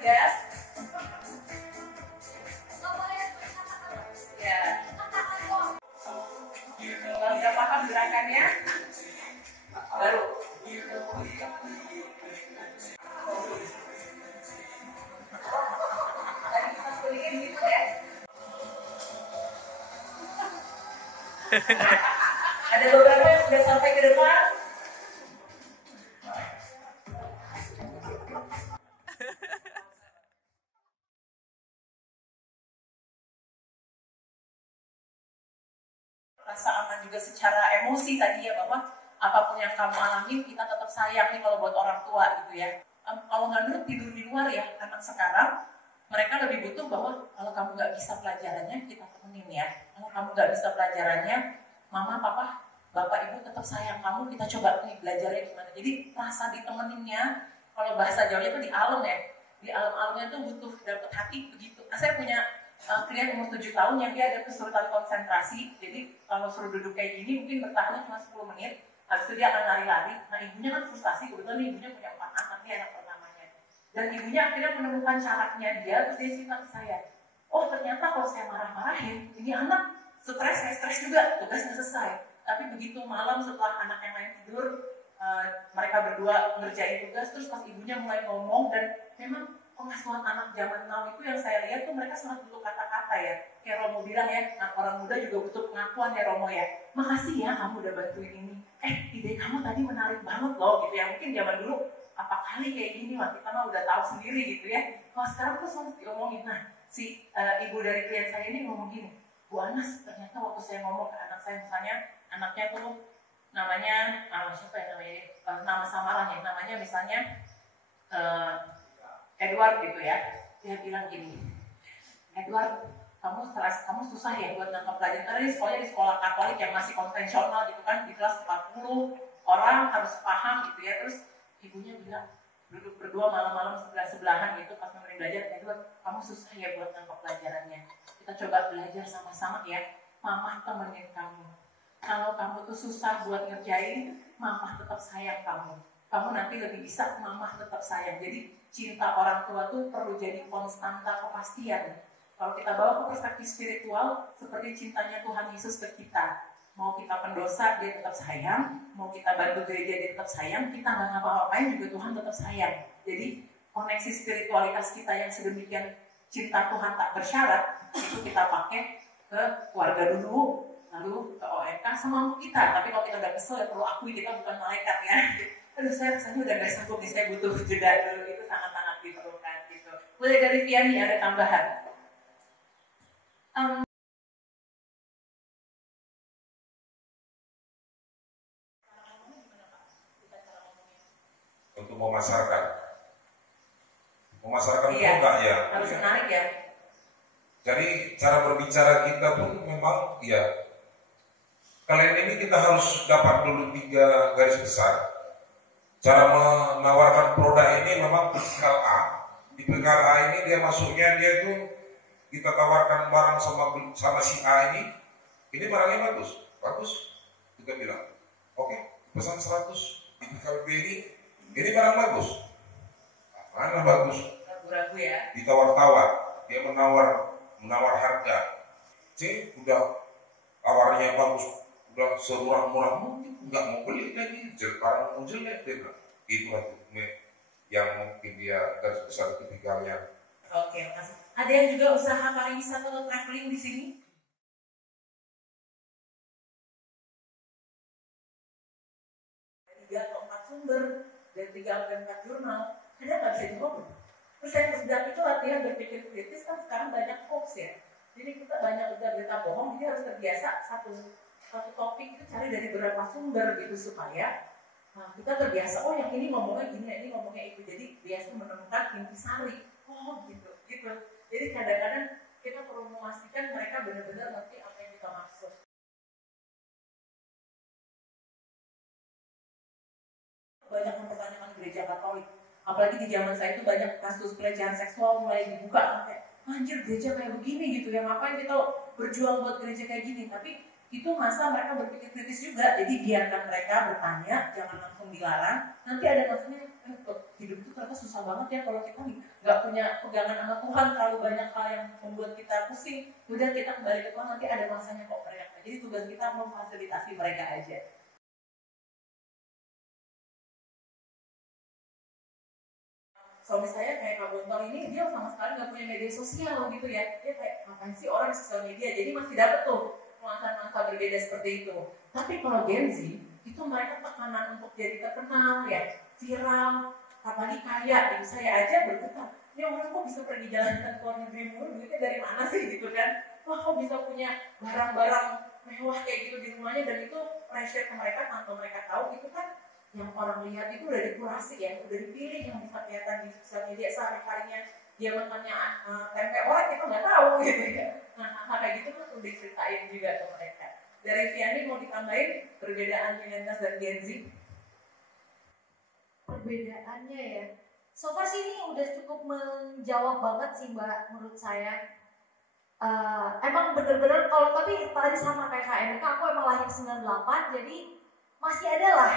Ya. Ya. Kalau udah paham gerakannya, baru. Tadi kita selingin gitu ya. Ada beberapa yang sudah sampai ke depan. Rasa aman juga secara emosi tadi ya, bahwa apapun yang kamu alami kita tetap sayang nih kalau buat orang tua gitu ya. Kalau nggak nurut tidur di luar ya, anak sekarang mereka lebih butuh bahwa kalau kamu nggak bisa pelajarannya kita temenin ya. Kalau kamu nggak bisa pelajarannya, mama, papa, bapak, ibu tetap sayang kamu, kita coba nih belajarnya gimana. Jadi rasa ditemeninnya, kalau bahasa Jawanya itu di alam ya, di alam-alamnya tuh butuh dapet hati begitu. Saya punya klien umur 7 tahun yang dia ada kesulitan konsentrasi, jadi kalau suruh duduk kayak gini mungkin bertahannya cuma 10 menit, habis itu dia akan lari-lari. Nah ibunya kan frustasi, kebetulan ibunya punya 4 anak, nih anak pertamanya. Dan ibunya akhirnya menemukan caranya dia, terus dia cerita ke saya, oh ternyata kalau saya marah-marahin, ini anak stres juga, tugasnya selesai. Tapi begitu malam setelah anak yang lain tidur, mereka berdua ngerjain tugas, terus pas ibunya mulai ngomong, dan memang pengasuhan anak zaman now itu yang saya lihat tuh mereka sangat butuh kata-kata ya. Kayak Romo bilang ya, orang muda juga butuh pengakuan ya Romo ya. Makasih ya kamu udah bantuin ini. Ide kamu tadi menarik banget loh gitu ya. Mungkin zaman dulu apa kali kayak gini mah kita mah udah tahu sendiri gitu ya. Kalau sekarang tuh selalu diomongin. Nah si ibu dari klien saya ini ngomong gini, Bu Anas ternyata waktu saya ngomong ke anak saya, misalnya anaknya tuh namanya siapa ya namanya, nama samaran ya, namanya misalnya Edward gitu ya, dia bilang gini, Edward, kamu stres, kamu susah ya buat nangkep pelajaran, karena di sekolah Katolik yang masih konvensional gitu kan, di kelas 40 orang harus paham gitu ya. Terus ibunya bilang, duduk berdua malam-malam sebelah-sebelahan gitu pas nemenin belajar, Edward, kamu susah ya buat nangkep pelajarannya, kita coba belajar sama-sama ya, mama temenin kamu. Kalau kamu tuh susah buat ngerjain, mama tetap sayang kamu. Kamu nanti lebih bisa, mama tetap sayang. Jadi cinta orang tua tuh perlu jadi konstanta kepastian. Kalau kita bawa ke perspektif spiritual, seperti cintanya Tuhan Yesus ke kita. Mau kita pendosa, dia tetap sayang. Mau kita bantu gereja, dia tetap sayang. Kita nggak ngapa-ngapain juga Tuhan tetap sayang. Jadi koneksi spiritualitas kita yang sedemikian cinta Tuhan tak bersyarat, itu kita pakai ke keluarga dulu, lalu ke OMK sama kita. Tapi kalau kita udah kesel, ya perlu akui kita bukan malaikat ya. Aduh saya rasanya udah gak sanggup nih, saya butuh jeda dulu, itu sangat-sangat diperlukan gitu. Mulai dari Viani ada tambahan. Untuk memasarkan itu Iya, enggak ya? harus menarik ya. Jadi cara berbicara kita pun memang ya, kalian ini kita harus dapat dulu 3 garis besar. Cara menawarkan produk ini memang vertikal A. Di vertikal A ini dia masuknya dia tuh kita tawarkan barang sama si A ini barangnya bagus. Kita bilang, oke, pesan 100. Di vertikal B ini barang bagus. Mana bagus? Ragu-ragu ya. Ditawar-tawar, dia menawar harga. C udah tawarnya bagus, udah semurah-murah mungkin nggak mau beli lagi, barang mau jelek dia bilang. Itu yang mungkin dia garis besar ketiganya. Oke, makasih. Ada yang juga usaha pariwisata atau traveling di sini? Ada 3 atau 4 sumber dari 3 atau 4 jurnal, Anda nggak bisa jawab. Terus saya sejak itu latihan berpikir kritis, kan sekarang banyak hoax ya. Jadi kita banyak berita bohong, jadi harus terbiasa satu topik itu cari dari beberapa sumber gitu supaya kita terbiasa, oh yang ini ngomongnya gini, ini ngomongnya itu. Jadi biasa menemukan intisari. Oh gitu. Jadi kadang-kadang kita perlu memastikan mereka benar-benar ngerti apa yang kita maksud. Banyak mempertanyakan gereja Katolik. Apalagi di zaman saya itu banyak kasus pelecehan seksual mulai dibuka. Kayak, anjir gereja kayak begini gitu ya, ngapain kita berjuang buat gereja kayak gini. Tapi itu masa mereka berpikir kritis juga. Jadi biarkan mereka bertanya, jangan langsung dilarang. Nanti ada masanya, hidup itu ternyata susah banget ya kalau kita nggak punya pegangan sama Tuhan, terlalu banyak hal yang membuat kita pusing. Udah kita kembali ke Tuhan, nanti ada masanya kok mereka. Jadi tugas kita memfasilitasi mereka aja. Suami saya kayak Kak Bontol ini, dia sama sekali nggak punya media sosial gitu ya. Dia kayak, ngapain sih orang sosial media? Jadi masih dapet tuh nuansa-nuansa berbeda seperti itu. Tapi kalau Gen Z, itu mereka tekanan untuk jadi terkenal ya, viral, apalagi kaya. Ibu saya aja bergetar, ini orang kok bisa pergi jalan-jalan ke luar negeri mulu, duitnya dari mana sih gitu kan. Wah, kok bisa punya barang-barang mewah kayak gitu di rumahnya, dan itu pressure ke mereka tanpa mereka tahu. Itu kan yang orang lihat itu udah dikurasi ya, udah dipilih yang bisa kelihatan di sosial media. Sehari-harinya dia makannya tempe orek, kita nggak tahu gitu ya. Nah, hal kayak gitu kan udah diceritain juga ke mereka. Dari Vianney mau ditambahin perbedaan millennials dan Gen Z? Perbedaannya ya, so far sih ini udah cukup menjawab banget sih Mbak menurut saya. Emang bener-bener, kalau tapi tadi sama kayak Kak Emeka, aku emang lahir 98, jadi masih ada lah,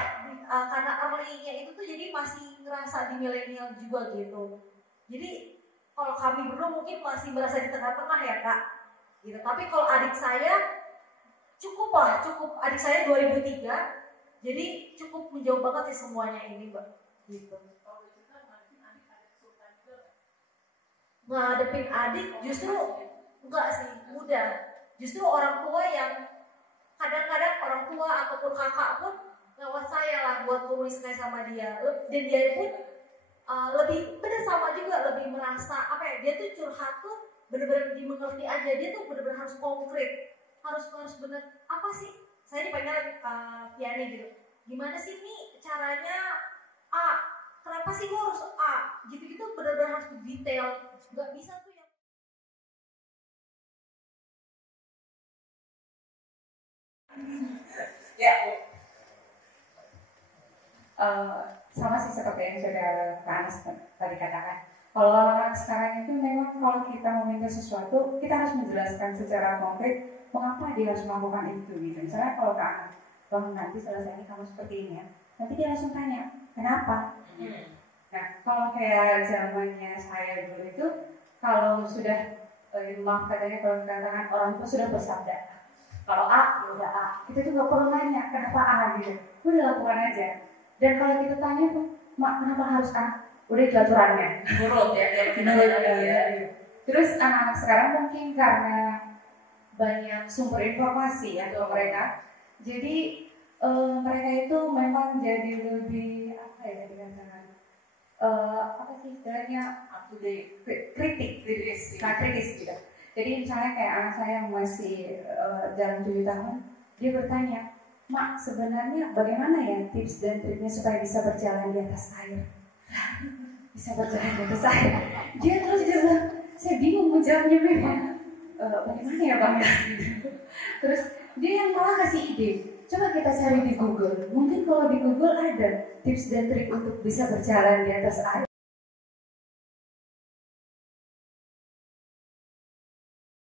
karena early-nya itu tuh jadi masih ngerasa di milenial juga gitu. Jadi kalau kami berdua mungkin masih merasa di tengah-tengah ya Kak, gitu. Tapi kalau adik saya cukup adik saya 2003, jadi cukup menjauh banget sih semuanya ini Mbak, gitu. Ngadepin adik justru enggak sih, mudah. Justru orang tua yang kadang-kadang orang tua ataupun kakak pun lewat saya lah buat komunikasi sama dia, dan dia pun lebih benar sama juga, lebih merasa apa ya, dia tuh curhat tuh benar-benar dimengerti aja. Dia tuh benar-benar harus konkret, harus benar apa sih, saya dipanggil Vianney gitu, gimana sih nih caranya A, kenapa sih gue harus A, gitu-gitu benar-benar harus detail, nggak bisa tuh yang ya. Sama sih seperti yang sudah Kak Anas tadi katakan. Kalau anak-anak sekarang itu memang kalau kita meminta sesuatu, kita harus menjelaskan secara konkret mengapa dia harus melakukan itu gitu. Misalnya kalau Kak Anas, nanti selesai ini kamu seperti ini ya, nanti dia langsung tanya, kenapa? Nah, kalau kayak zamannya saya dulu itu, kalau sudah, maaf katanya kalau dikatakan orang tua sudah bersabda, kalau A, ya udah A. Kita juga perlu nanya, kenapa A gitu. Udah lakukan aja. Dan kalau kita tanya tuh, Mak, kenapa harus A? Udah itu aturannya. Nurut ya, ya. Terus anak-anak sekarang mungkin karena banyak sumber informasi ya ke mereka, jadi mereka itu memang jadi lebih apa ya dikatakan, apa sih istilahnya, Up to date, kritis gitu. Jadi misalnya kayak anak saya yang masih dalam 7 tahun, dia bertanya, Mak, sebenarnya bagaimana ya tips dan triknya supaya bisa berjalan di atas air? Bisa berjalan di atas air. Dia terus bilang, saya bingung mau jawabnya memang. Bagaimana ya Bang? Terus dia yang malah kasih ide, coba kita cari di Google. Mungkin kalau di Google ada tips dan trik untuk bisa berjalan di atas air.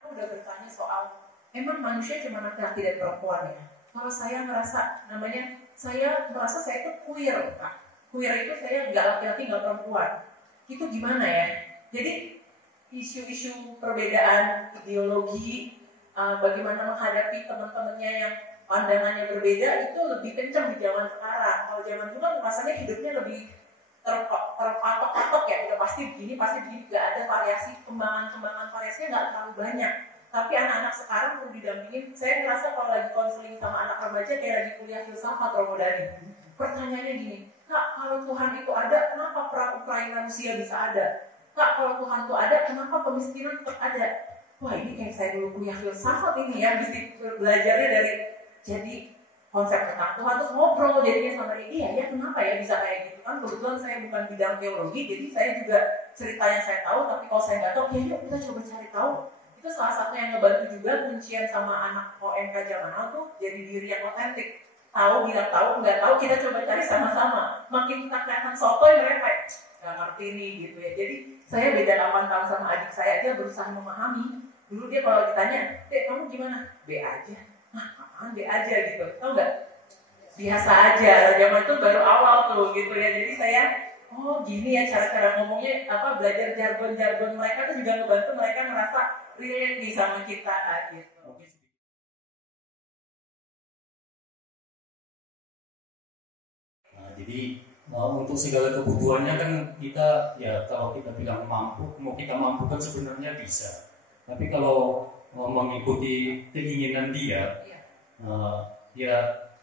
Udah bertanya soal emang manusia cuma laki-laki dan perempuan ya. Kalau saya merasa saya itu queer, Kak. Queer itu saya nggak laki-laki nggak perempuan. Itu gimana ya? Jadi isu-isu perbedaan ideologi, bagaimana menghadapi teman-temannya yang pandangannya berbeda itu lebih kencang di zaman sekarang. Kalau zaman dulu kan rasanya hidupnya lebih terpatok-patok ya, udah pasti begini, nggak ada variasi, kembangan variasinya nggak terlalu banyak. Tapi anak-anak sekarang perlu didampingin. Saya ngerasa kalau lagi konseling sama anak remaja kayak lagi kuliah filsafat Romo Dani. Pertanyaannya gini, Kak, kalau Tuhan itu ada, kenapa perang Ukraina Rusia bisa ada? Kak, kalau Tuhan itu ada, kenapa kemiskinan tetap ada? Wah, ini kayak saya dulu kuliah filsafat ini ya, mesti belajarnya dari jadi konsep tentang Tuhan terus ngobrol jadinya sama dia. Iya ya, kenapa ya bisa kayak gitu kan? Kebetulan saya bukan bidang teologi, jadi saya juga ceritanya saya tahu, tapi kalau saya nggak tahu, ya yuk kita coba cari tahu. Itu salah satu yang ngebantu juga kuncian sama anak OMK zaman now tuh jadi diri yang otentik. Tahu, bilang tahu, nggak tahu, kita coba cari sama-sama. Makin kita kelihatan sotoy, mereka kayak nggak ngerti nih gitu ya. Jadi saya beda 8 tahun sama adik saya aja berusaha memahami. Dulu dia kalau ditanya, Dek kamu gimana? B aja. Nah, apaan B aja gitu, tau nggak? Biasa aja. Zaman itu baru awal tuh gitu ya. Jadi saya oh gini ya cara-cara ngomongnya, belajar jargon-jargon mereka tuh juga ngebantu mereka ngerasa relate nih sama kita gitu. Nah, jadi untuk segala kebutuhannya kan kita ya kalau kita bilang mampu, mau kita mampu kan sebenarnya bisa. Tapi kalau mengikuti keinginan dia, ya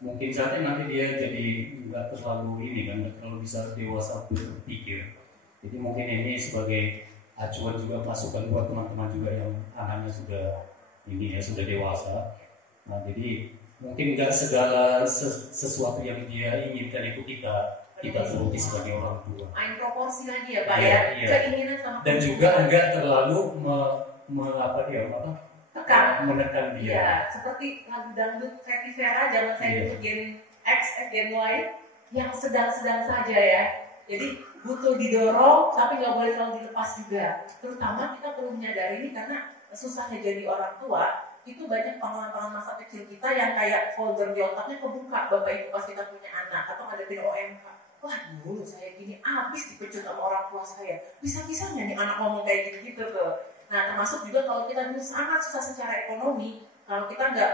mungkin saja nanti dia jadi nggak terlalu ini kan, nggak terlalu bisa dewasa berpikir. Jadi mungkin ini sebagai acuan juga, masukan buat teman-teman juga yang anaknya sudah ini ya sudah dewasa. Nah jadi mungkin nggak segala sesuatu yang dia inginkan itu kita turuti sebagai orang tua. Main proporsi lagi ya Pak ya. Keinginan sama dan juga enggak terlalu menekan dia. Iya, seperti lagu dangdut Fetty Vera zaman saya dulu Gen X, Gen Y yang sedang-sedang saja ya. Jadi butuh didorong tapi nggak boleh terlalu dilepas juga. Terutama kita perlu menyadari ini karena susahnya jadi orang tua. Itu banyak pengalaman masa kecil kita yang kayak folder di otaknya kebuka Bapak Ibu pas kita punya anak atau ngadepin OMK. Wah dulu saya gini abis dipecut sama orang tua saya. Bisa-bisanya nih anak ngomong kayak gitu-gitu tuh. Nah termasuk juga kalau kita dulu sangat susah secara ekonomi, kalau kita nggak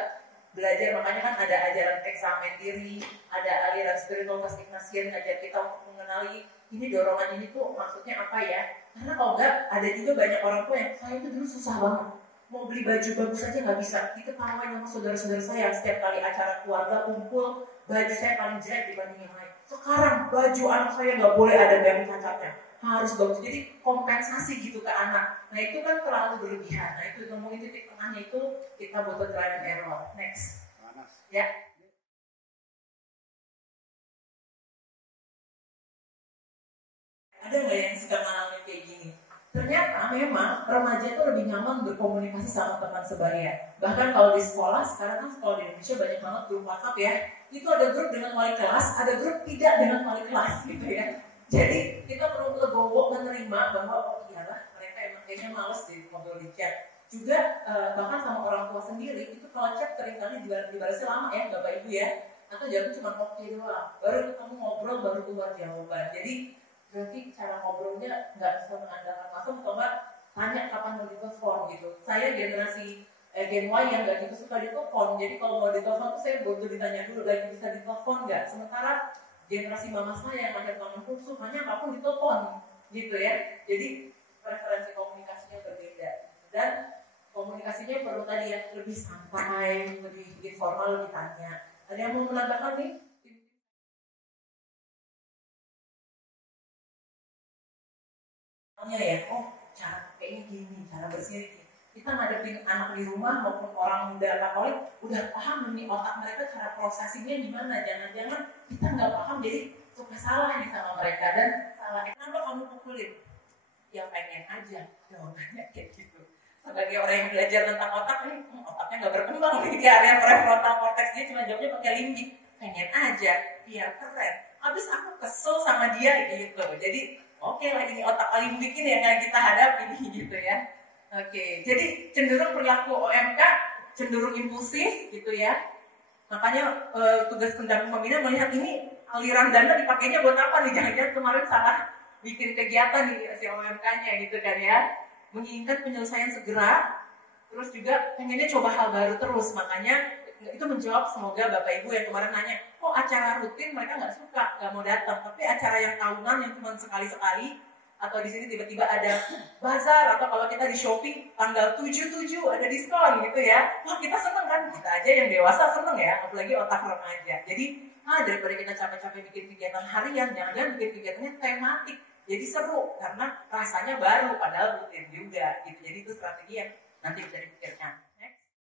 belajar, makanya kan ada ajaran eksamen diri, ada aliran spiritual Ignatian ngajar kita untuk mengenali ini dorongan ini tuh maksudnya apa ya. Karena kalau nggak ada juga banyak orang tua yang saya itu dulu susah banget. Mau beli baju bagus aja nggak bisa. Diketawain sama saudara-saudara saya setiap kali acara keluarga kumpul, baju saya paling jelek dibanding yang lain. Sekarang baju anak saya nggak boleh ada yang cacatnya, harus bagus. Jadi kompensasi gitu ke anak. Nah itu kan terlalu berlebihan. Nah itu ngomongin titik tengahnya itu kita butuh trial and error. Next. Ya. Ada nggak yang suka ngalamin kayak gini? Ternyata memang remaja itu lebih nyaman berkomunikasi sama teman sebaya. Bahkan kalau di sekolah, sekarang kan sekolah di Indonesia banyak banget grup WhatsApp ya. Itu ada grup dengan wali kelas, ada grup tidak dengan wali kelas gitu ya. Jadi kita perlu legowo menerima bahwa oh iyalah mereka emang kayaknya males di ngobrol di chat. Juga bahkan sama orang tua sendiri itu kalau chat seringkali dibalasnya lama ya Bapak Ibu ya. Atau jawabnya cuma oke doang. Baru kamu ngobrol baru keluar jawaban. Jadi berarti cara ngobrolnya nggak bisa mengandalkan langsung atau nggak tanya kapan mau ditelepon gitu. Saya generasi Gen Y yang nggak gitu suka ditelepon. Jadi kalau mau ditelepon tuh saya butuh ditanya dulu lagi bisa ditelepon nggak. Sementara generasi mama saya yang lahir tahun 60 sukanya apapun ditelepon gitu ya. Jadi preferensi komunikasinya berbeda dan komunikasinya perlu tadi ya lebih santai, lebih informal, lebih tanya. Ada yang mau menambahkan nih? Ya, oh cara kayaknya gini, cara bersih. Kita ngadepin anak di rumah maupun orang muda Katolik udah paham nih otak mereka cara prosesinya gimana. Jangan-jangan kita nggak paham jadi suka salah nih sama mereka dan salah. Kenapa kamu pukulin? Ya pengen aja, jawabannya kayak gitu. Sebagai orang yang belajar tentang otak nih, otaknya nggak berkembang nih di area prefrontal cortex, dia cuma jawabnya pakai limbik. Pengen aja, biar keren. Abis aku kesel sama dia gitu. Jadi oke lah ini otak paling bikin yang nggak kita hadapi gitu ya. Oke, jadi cenderung perilaku OMK cenderung impulsif gitu ya. Makanya tugas pendamping pembina melihat ini aliran dana dipakainya buat apa nih? Jangan-jangan kemarin salah bikin kegiatan nih si OMK-nya gitu kan ya. Menginginkan penyelesaian segera, terus juga pengennya coba hal baru terus. Makanya itu menjawab semoga Bapak Ibu yang kemarin nanya, kok acara rutin mereka nggak suka, nggak mau datang, tapi acara yang tahunan yang cuma sekali-sekali, atau di sini tiba-tiba ada bazar, atau kalau kita di shopping tanggal 7/7 ada diskon gitu ya, wah kita seneng kan, kita aja yang dewasa seneng ya, apalagi otak remaja. Jadi daripada kita capek-capek bikin kegiatan harian, jangan-jangan bikin kegiatannya tematik, jadi seru karena rasanya baru padahal rutin juga gitu. Jadi itu strategi yang nanti bisa dipikirkan.